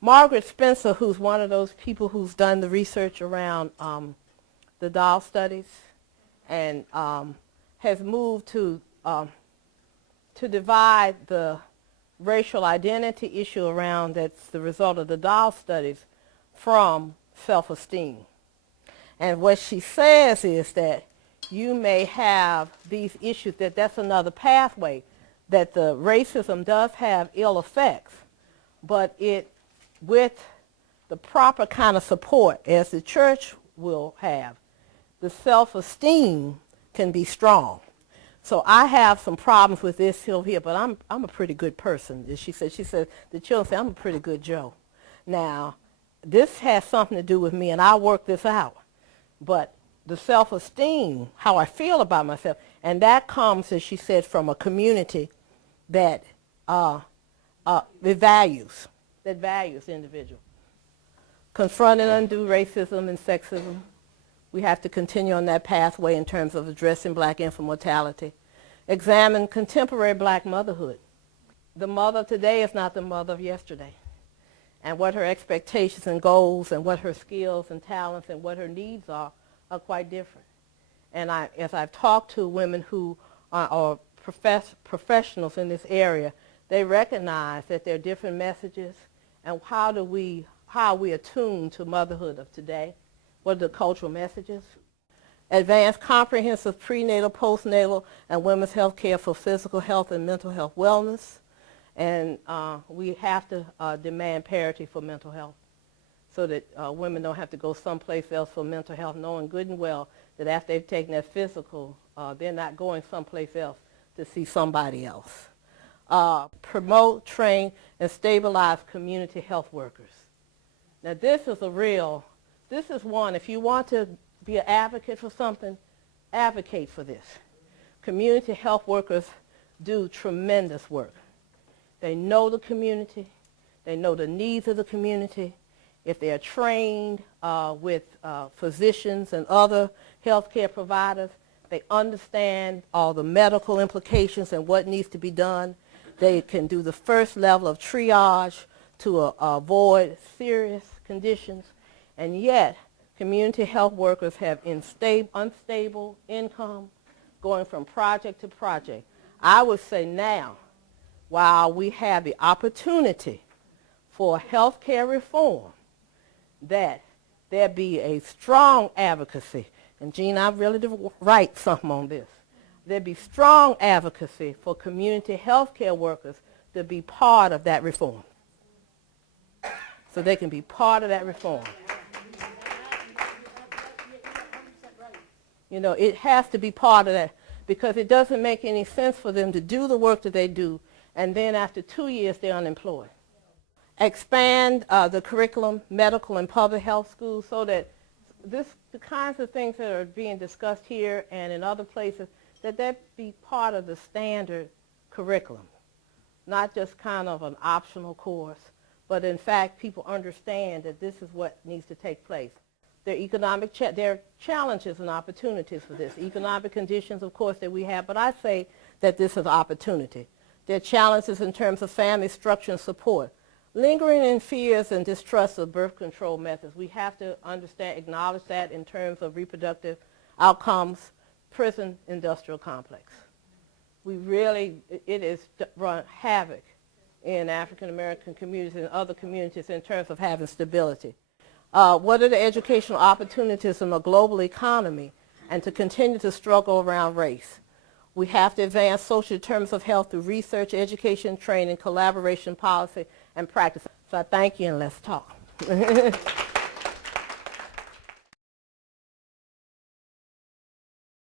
Margaret Spencer, who's one of those people who's done the research around the doll studies and has moved to divide the racial identity issue around that's the result of the doll studies from self-esteem. And what she says is that you may have these issues, that's another pathway, that the racism does have ill effects, but it, with the proper kind of support, as the church will have, the self-esteem can be strong. So I have some problems with this here, but I'm a pretty good person. She said, the children say, I'm a pretty good Joe. Now, this has something to do with me, and I'll work this out. But the self-esteem, how I feel about myself, and that comes, as she said, from a community that values the individual. Confronting undue racism and sexism. We have to continue on that pathway in terms of addressing black infant mortality. Examine contemporary black motherhood. The mother of today is not the mother of yesterday. And what her expectations and goals and what her skills and talents and what her needs are quite different. And as I've talked to women who are professionals in this area, they recognize that there are different messages, and how are we attuned to motherhood of today? What are the cultural messages? Advance comprehensive prenatal, postnatal, and women's health care for physical health and mental health wellness. And we have to demand parity for mental health so that women don't have to go someplace else for mental health, knowing good and well that after they've taken their physical, they're not going someplace else to see somebody else. Promote, train, and stabilize community health workers. Now this is one, if you want to be an advocate for something, advocate for this. Community health workers do tremendous work. They know the community. They know the needs of the community. If they are trained with physicians and other healthcare providers, they understand all the medical implications and what needs to be done. They can do the first level of triage to avoid serious conditions. And yet, community health workers have unstable income going from project to project. I would say now, while we have the opportunity for health care reform, that there be a strong advocacy. And Jean, I really did write something on this. There be strong advocacy for community health care workers to be part of that reform. So they can be part of that reform. You know, it has to be part of that, because it doesn't make any sense for them to do the work that they do and then after 2 years they're unemployed. Expand the curriculum, medical and public health schools, so that the kinds of things that are being discussed here and in other places, that be part of the standard curriculum, not just kind of an optional course, but in fact people understand that this is what needs to take place. There are challenges and opportunities for this. Economic conditions, of course, that we have, but I say that this is an opportunity. There are challenges in terms of family structure and support. Lingering in fears and distrust of birth control methods. We have to understand, acknowledge that in terms of reproductive outcomes, prison industrial complex. It has run havoc in African American communities and other communities in terms of having stability. What are the educational opportunities in a global economy, and to continue to struggle around race? We have to advance social determinants of health through research, education, training, collaboration, policy, and practice. So I thank you, and let's talk.